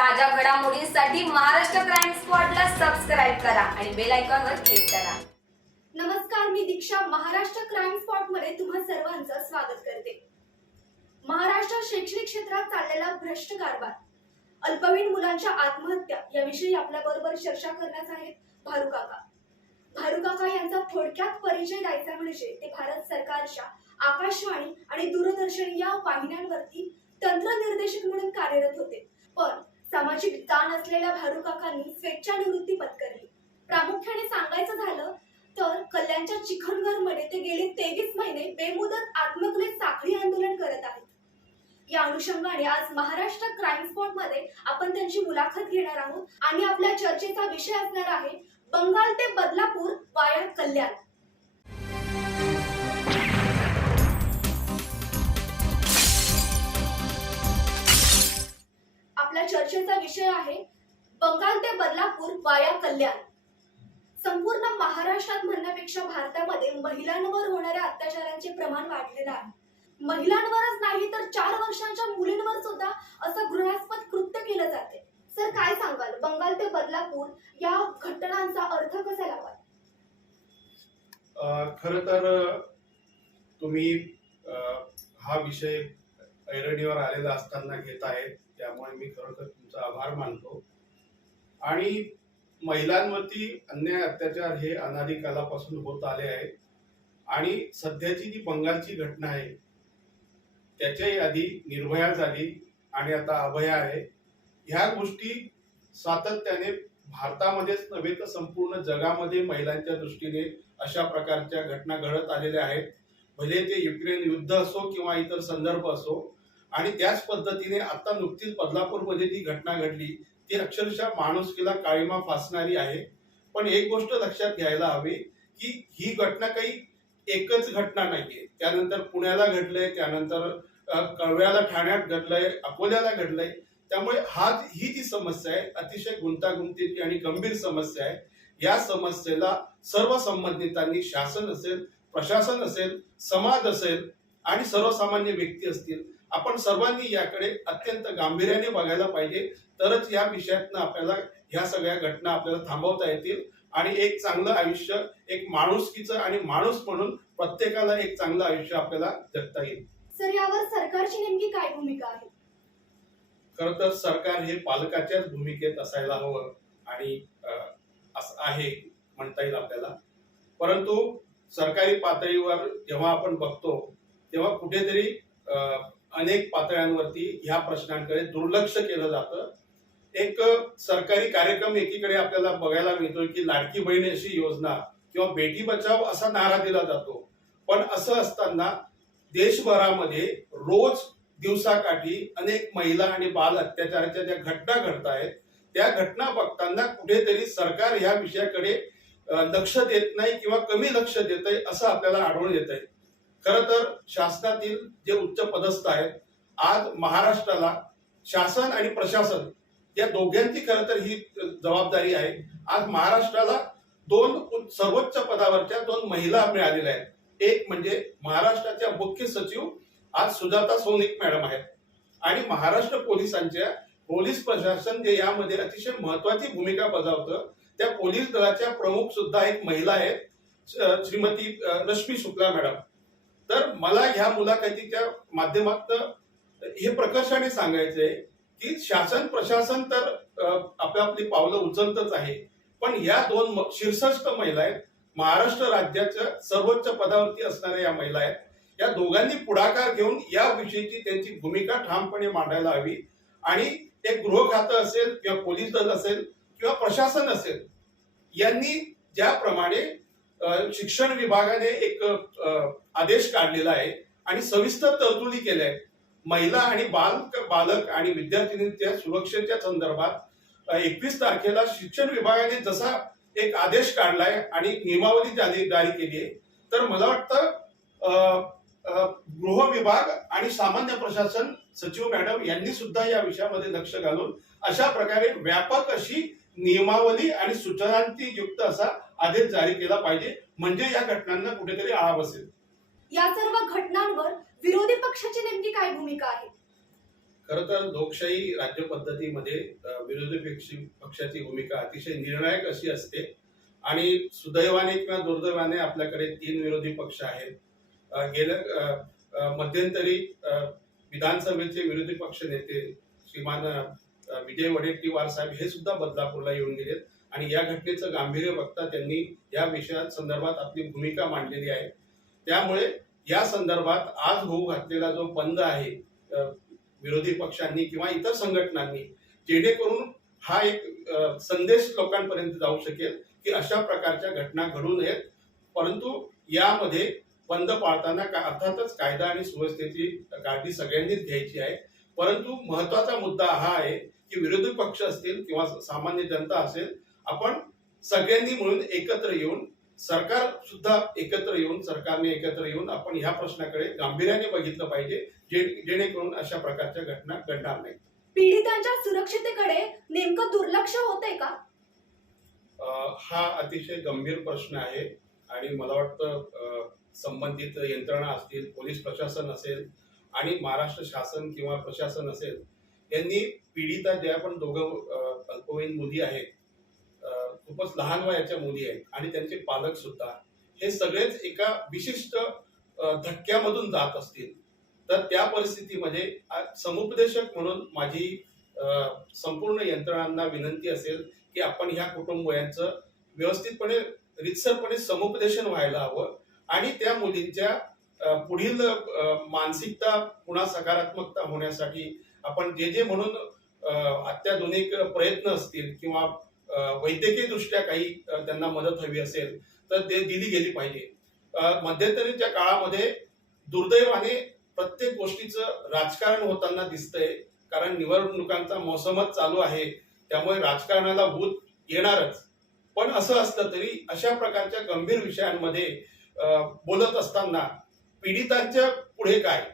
ताज्या घडामोडींसाठी Maharashtra crime स्पॉटला subscribe करा आणि बेल आयकॉनवर क्लिक करा. नमस्कार मी दीक्षा महाराष्ट्र क्राईम स्पॉटमध्ये तुम्हा सर्वांचं स्वागत करते. महाराष्ट्र शैक्षणिक क्षेत्रात चाललेला भ्रष्ट कारभार अल्पवयीन मुलांच्या आत्महत्या याविषयी आपल्या बरोबर चर्चा करण्यात आहेत भारू काका भारू काका यांचा थोडक्यात परिचय द्यायचा म्हणजे ते भारत सरकारच्या आकाशवाणी आणि दूरदर्शन या वाहिन्यांवरती तंत्रनिर्देशक म्हणून कार्यरत होते. पण सामाजिक ताण असलेल्या भारू काकांनी स्वेच्छानिवृत्ती पत्करली. प्रामुख्याने सांगायचं झालं तर कल्याणच्या चिखलगरमध्ये ते गेले तेवीस महिने बेमुदत आत्मकलेत साखळी आंदोलन करत आहेत. या अनुषंगाने आज महाराष्ट्र क्राईम स्पॉटमध्ये आपण त्यांची मुलाखत घेणार आहोत आणि आपल्या चर्चेचा विषय असणार आहे बंगाल ते बदलापूर वाया कल्याण. आपल्या चर्चेचा विषय आहे बंगाल ते बदलापूर वाया कल्याण. संपूर्ण महाराष्ट्रात म्हणण्यापेक्षा भारतामध्ये महिलांवर होणाऱ्या अत्याचारांचे प्रमाण वाढलेलं आहे. महिलांवरच नाही तर चार वर्षांच्या मुलींवर सुद्धा असं घृणास्पद कृत्य केलं जाते. सर काय सांगाल? बंगाल ते बदलापूर या घटनांचा अर्थ कसा लावाल? खर तर तुम्ही हा विषय ऐरणीवर आलेला असताना घेत आहेत. त्यामुळे मी खरोखर तुमचा आभार मानतो. आणि महिलांवरती अन्याय अत्याचार हे अनादी कालापासून होत आले आहेत. आणि सध्याची जी बंगालची घटना आहे त्याच्याही आधी निर्भया झाली आणि आता अभया आहे. ह्या गोष्टी सातत्याने भारतामध्येच नव्हे तर संपूर्ण जगामध्ये महिलांच्या दृष्टीने अशा प्रकारच्या घटना घडत आलेल्या आहेत. भले ते युक्रेन युद्ध असो किंवा इतर संदर्भ असो आणि त्याच पद्धतीने आता नुकतीच बदलापूरमध्ये जी घटना घडली ती अक्षरशः माणुसकीला काळीमा फासणारी आहे. पण एक गोष्ट लक्षात घ्यायला हवी की ही घटना काही एकच घटना नाहीये. त्यानंतर पुण्याला घडलंय त्यानंतर कळव्याला ठाण्यात घडलंय अकोल्याला घडलंय. त्यामुळे हा ही जी समस्या आहे अतिशय गुंतागुंतीची आणि गंभीर समस्या आहे. या समस्येला सर्व संबंधितांनी शासन असेल प्रशासन असेल समाज असेल आणि सर्वसामान्य व्यक्ती असतील आपण सर्वांनी याकडे अत्यंत गांभीर्याने बघायला पाहिजे. तरच या विषयातनं आपल्याला ह्या सगळ्या घटना आपल्याला थांबवता येतील. आणि एक चांगलं आयुष्य एक माणुसकीचं आणि माणूस म्हणून प्रत्येकाला एक चांगलं आयुष्य आपल्याला जगता येईल. सर यावर सरकारची नेमकी काय भूमिका आहे? खर तर सरकार हे पालकाच्याच भूमिकेत असायला हवं आणि असं आहे म्हणता येईल आपल्याला. परंतु सरकारी पातळीवर जेव्हा आपण बघतो तेव्हा कुठेतरी अनेक पातळ्यांवरती ह्या प्रश्नांकडे दुर्लक्ष केलं जातं. एक सरकारी कार्यक्रम एकीकडे आपल्याला बघायला मिळतोय की लाडकी बहीण अशी योजना किंवा बेटी बचाव असा नारा दिला जातो. पण असं असताना देशभरामध्ये रोज दिवसाकाठी अनेक महिला आणि बाल अत्याचाराच्या ज्या घटना घडत आहेत त्या घटना बघताना कुठेतरी सरकार ह्या विषयाकडे लक्ष देत नाही किंवा कमी लक्ष देत आहे असं आपल्याला आढळून येत आहे खर तर शासनातील जे उच्च पदस्थ आहेत आज महाराष्ट्राला शासन आणि प्रशासन या दोघांची खरं तर ही जबाबदारी आहे. आज महाराष्ट्राला दोन सर्वोच्च पदावरच्या दोन महिला मिळालेल्या आहेत. एक म्हणजे महाराष्ट्राच्या मुख्य सचिव आज सुजाता सोनिक मॅडम आहेत. आणि महाराष्ट्र पोलिसांच्या पोलीस प्रशासन जे यामध्ये अतिशय महत्वाची भूमिका बजावतं त्या पोलीस दलाच्या प्रमुख सुद्धा एक महिला आहेत श्रीमती रश्मी शुक्ला मॅडम. तर मला ह्या मुलाखतीच्या माध्यमात हे प्रकर्षाने सांगायचंय की शासन प्रशासन तर अ, आपली आपली पावलं उचलतच आहे. पण या दोन शीर्षस्थ महिला आहेत महाराष्ट्र राज्याच्या सर्वोच्च पदावरती असणाऱ्या या महिला आहेत. या दोघांनी पुढाकार घेऊन या विषयीची त्यांची भूमिका ठामपणे मांडायला हवी. आणि एक गृह खातं असेल किंवा पोलीस दल असेल किंवा प्रशासन असेल यांनी ज्याप्रमाणे शिक्षण विभागाने एक आदेश काढलेला आहे आणि सविस्तर तरतुदी केल्या आहेत. महिला आणि बाल बालक आणि विद्यार्थिनींच्या सुरक्षेच्या संदर्भात एकवीस तारखेला शिक्षण विभागाने जसा एक आदेश काढलाय आणि नियमावली जारी जारी केली आहे तर मला वाटतं गृह विभाग आणि सामान्य प्रशासन सचिव मॅडम यांनी सुद्धा या विषयामध्ये लक्ष घालून अशा प्रकारे व्यापक अशी नियमावली आणि सूचनांची युक्त असा आदेश जारी केला पाहिजे. म्हणजे या घटनांना कुठेतरी आळा बसेल. या सर्व घटनांवर विरोधी पक्षाची नेमकी काय भूमिका आहे? खरं तर लोकशाही राज्य पद्धतीमध्ये विरोधी पक्षी पक्षाची भूमिका अतिशय निर्णायक अशी असते. आणि सुदैवाने किंवा दुर्दैवाने आपल्याकडे तीन विरोधी पक्ष आहेत. गेल्या मध्यंतरी अ, विधानसभेचे विरोधी पक्ष नेते श्रीमान विजय वडेट्टीवार साहेब हे सुद्धा बदलापूरला येऊन गेलेत. आणि या घटनेचं गांभीर्य बघता त्यांनी या विषया संदर्भात आपली भूमिका मांडलेली आहे. त्यामुळे या संदर्भात आज होऊ घातलेला जो बंद आहे विरोधी पक्षांनी किंवा इतर संघटनांनी जेणेकरून हा एक संदेश लोकांपर्यंत जाऊ शकेल की अशा प्रकारच्या घटना घडू नयेत. परंतु यामध्ये बंद पाळताना का- अर्थातच कायदा आणि सुव्यवस्थेची काळजी सगळ्यांनीच घ्यायची आहे. परंतु महत्त्वाचा मुद्दा हा आहे की विरोधी पक्ष असतील किंवा सामान्य जनता असेल आपण सगळ्यांनी मिळून एकत्र येऊन सरकार सुद्धा एकत्र येऊन सरकारने एकत्र येऊन आपण ह्या प्रश्नाकडे गांभीर्याने बघितलं पाहिजे जेणेकरून अशा प्रकारच्या घटना घडणार नाही पीडितांच्या सुरक्षितेकडे नेमकं दुर्लक्ष होतंय का? हा अतिशय गंभीर प्रश्न आहे आणि मला वाटतं संबंधित यंत्रणा असतील पोलीस प्रशासन असेल आणि महाराष्ट्र शासन किंवा प्रशासन असेल यांनी पीडिता ज्या पण दोघं अल्पवयीन मुली आहेत खूपच लहान वयाच्या मुली आहेत आणि त्यांचे पालक सुद्धा हे सगळेच एका विशिष्ट धक्क्यामधून जात असतील. तर त्या परिस्थितीमध्ये समुपदेशक म्हणून माझी संपूर्ण यंत्रणांना विनंती असेल की आपण ह्या कुटुंबियांचं व्यवस्थितपणे रितसरपणे समुपदेशन व्हायला हवं आणि त्या मुलींच्या पुढील मानसिकता पुन्हा सकारात्मकता होण्यासाठी आपण जे जे म्हणून अत्याधुनिक प्रयत्न असतील किंवा वैद्यकीय दृष्ट्या काही त्यांना मदत हवी असेल तर ते दिली गेली पाहिजे. मध्यंतरीच्या काळामध्ये दुर्दैवाने प्रत्येक गोष्टीचं राजकारण होताना दिसतंय कारण निवडणुकांचा मोसमच चालू आहे त्यामुळे राजकारणाला भूत येणारच. पण असं असलं तरी अशा प्रकारच्या गंभीर विषयांमध्ये बोलत असताना पीडितांच्या पुढे काय?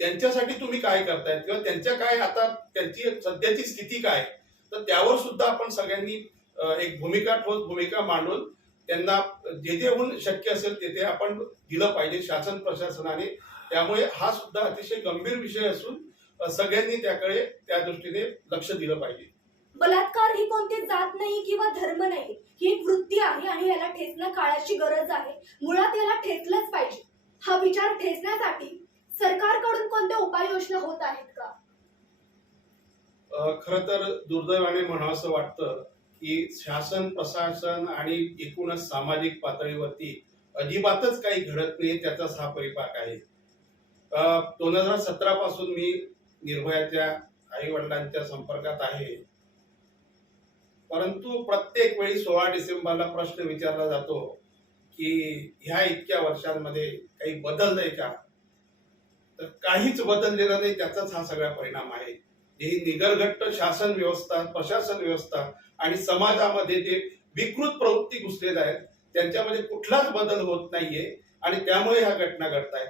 त्यांच्यासाठी तुम्ही काय करतायत? किंवा त्यांच्या काय आता त्यांची सध्याची स्थिती काय? तर त्यावर सुद्धा आपण सगळ्यांनी एक भूमिका ठोस भूमिका मांडून त्यांना जे जे होऊन शक्य असेल तेथे आपण दिलं पाहिजे शासन प्रशासनाने. त्यामुळे हा सुद्धा अतिशय गंभीर विषय असून सगळ्यांनी त्याकडे त्या दृष्टीने लक्ष दिलं पाहिजे. बलात्कार ही कोणती जात नाही किंवा धर्म नाही ही एक वृत्ती आहे आणि याला ठेचणं काळाची गरज आहे. मुळात याला ठेचलंच पाहिजे. हा विचार ठेचण्यासाठी सरकारकडून कोणत्या उपाययोजना होत आहेत का? खर तर दुर्दैवाने म्हणावंसं वाटतं की शासन प्रशासन आणि एकूणच सामाजिक पातळीवरती अजिबातच काही घडत नाही त्याचाच हा परिपाक आहे. दोन हजार सतरा पासून मी निर्भयाच्या आई वडिलांच्या संपर्कात आहे. परंतु प्रत्येक वेळी सोळा डिसेंबरला प्रश्न विचारला जातो की ह्या इतक्या वर्षांमध्ये काही बदललंय का? तर काहीच बदललेलं नाही त्याचाच हा सगळा परिणाम आहे. ही निगरघट्ट शासन व्यवस्था प्रशासन व्यवस्था आणि समाजामध्ये जे विकृत प्रवृत्ती घुसलेल्या आहेत त्यांच्यामध्ये कुठलाच बदल होत नाहीये आणि त्यामुळे ह्या घटना घडतायत.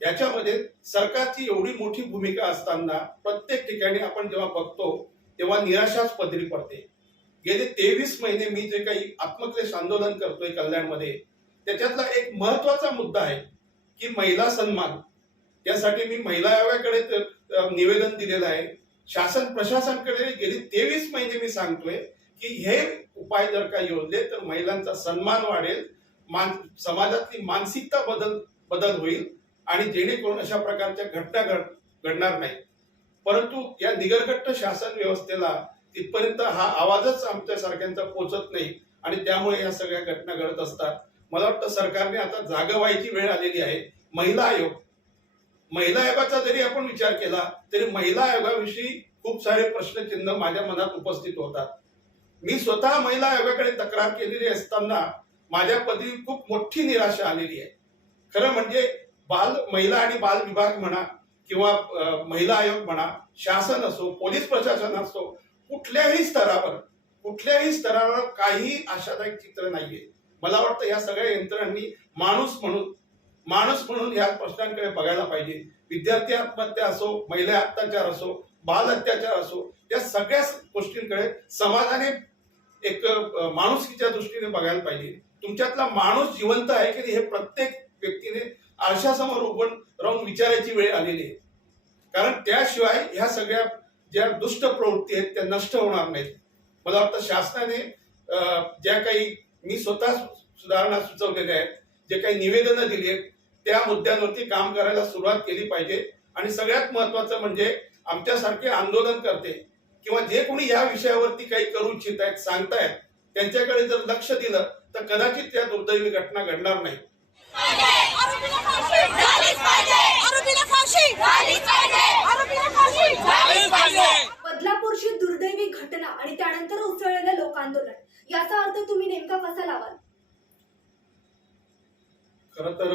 याच्यामध्ये सरकारची एवढी मोठी भूमिका असताना प्रत्येक ठिकाणी आपण जेव्हा बघतो तेव्हा निराशाच पदरी पडते. गेले तेवीस महिने मी जे काही आत्मक्लेश आंदोलन करतोय कल्याणमध्ये त्याच्यातला एक महत्त्वाचा मुद्दा आहे की महिला सन्मान. त्यासाठी मी महिला आयोगाकडे निवेदन दिलेलं आहे. शासन प्रशासनकडे गेली तेवीस महिने मी सांगतोय की हे उपाय जर का योजले तर महिलांचा सन्मान वाढेल मान समाजातली मानसिकता बदल बदल होईल आणि जेणेकरून अशा प्रकारच्या घटना घड घडणार नाही परंतु या निगरगट्ट शासन व्यवस्थेला तिथपर्यंत हा आवाजच आमच्या सारख्यांचा पोचत नाही आणि त्यामुळे या सगळ्या घटना घडत असतात. मला वाटतं सरकारने आता जाग व्हायची वेळ आलेली आहे. महिला आयोग महिला आयोगाचा जरी आपण विचार केला तरी महिला आयोगाविषयी खूप सारे प्रश्नचिन्ह माझ्या मनात उपस्थित होतात. मी स्वतः महिला आयोगाकडे तक्रार केलेली असताना माझ्या पदरी खूप मोठी निराशा आलेली आहे. खरं म्हणजे बाल महिला आणि बाल विभाग म्हणा किंवा महिला आयोग म्हणा शासन असो पोलीस प्रशासन असो कुठल्याही स्तरावर कुठल्याही स्तरावर काही आशादायक चित्र नाहीये. मला वाटतं या सगळ्या यंत्रणांनी माणूस म्हणून माणूस म्हणून या प्रश्नांकडे बघायला पाहिजे. विद्यार्थी आत्महत्या असो महिला अत्याचार असो बाल अत्याचार असो या सगळ्या गोष्टींकडे समाजाने एक माणुसकीच्या दृष्टीने बघायला पाहिजे. तुमच्यातला माणूस जिवंत आहे की नाही हे प्रत्येक व्यक्तीने आरशासमोर उभं राहून विचारायची वेळ आलेली आहे. कारण त्याशिवाय ह्या सगळ्या ज्या दुष्ट प्रवृत्ती आहेत त्या नष्ट होणार नाहीत. मला वाटतं शासनाने ज्या काही मी स्वतः सुधारणा सुचवलेल्या आहेत जे काही निवेदनं दिली आहेत त्या मुद्द्यांवरती काम करायला सुरुवात केली पाहिजे. आणि सगळ्यात महत्वाचं म्हणजे आमच्यासारखे आंदोलन करते किंवा जे कोणी या विषयावरती काही करू इच्छित आहेत सांगतायत त्यांच्याकडे जर लक्ष दिलं तर कदाचित त्या दुर्दैवी घटना घडणार नाही. बदलापूरची दुर्दैवी घटना आणि त्यानंतर उसळलेलं लोकांदोलन याचा अर्थ तुम्ही नेमका कसा लावाल? खर तर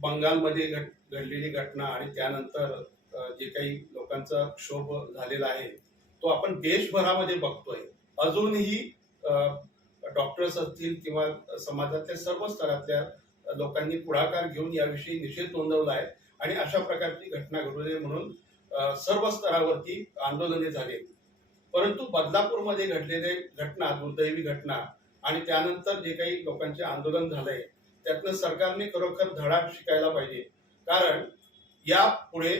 बंगालमध्ये घट घडलेली घटना आणि त्यानंतर जे काही लोकांचा क्षोभ झालेला आहे तो आपण देशभरामध्ये बघतोय. अजूनही डॉक्टर्स असतील किंवा समाजातल्या सर्व स्तरातल्या लोकांनी पुढाकार घेऊन याविषयी निषेध नोंदवला आहे आणि अशा प्रकारची घटना घडू नये म्हणून सर्व स्तरावरती आंदोलने झाली परंतु बदलापूरमध्ये घडलेले घटना दुर्दैवी घटना आणि त्यानंतर जे काही लोकांचे आंदोलन झालंय त्यातनं सरकारने खरोखर धडा शिकायला पाहिजे. कारण यापुढे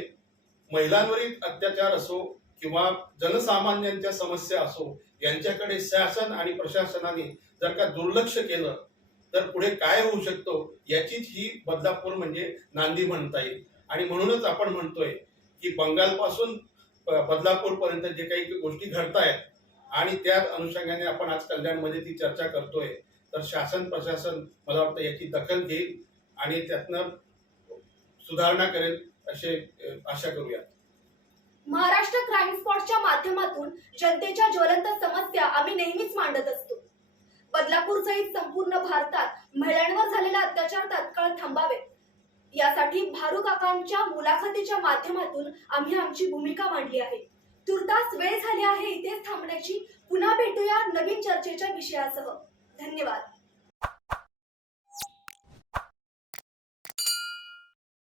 महिलांवरील अत्याचार असो किंवा जनसामान्यांच्या समस्या असो यांच्याकडे शासन आणि प्रशासनाने जर का दुर्लक्ष केलं तर पुढे काय होऊ शकतो याचीच ही बदलापूर म्हणजे नांदी म्हणता येईल. आणि म्हणूनच आपण म्हणतोय की बंगालपासून बदलापूर पर्यंत जे काही गोष्टी घडतायत आणि त्या अनुषंगाने आपण आज कल्याणमध्ये ती चर्चा करतोय. तर शासन प्रशासन मला वाटतं याची दखल घेईल आणि त्यातनं सुधारणा करेल असे आशा करूया महाराष्ट्र क्राईम स्पॉटच्या माध्यमातून जनतेच्या ज्वलंत समस्या आम्ही नेहमीच मांडत असतो. बदलापूर सहित संपूर्ण भारतात महिलांवर झालेला अत्याचार तात्काळ थांबावे. यासाठी भारू काकांच्या मुलाखतीच्या माध्यमातून आम्ही आमची भूमिका मांडली आहे. तुर्तास वेळ झाली आहे इथेच थांबण्याची. पुन्हा भेटूया नवीन चर्चेच्या विषयासह. धन्यवाद.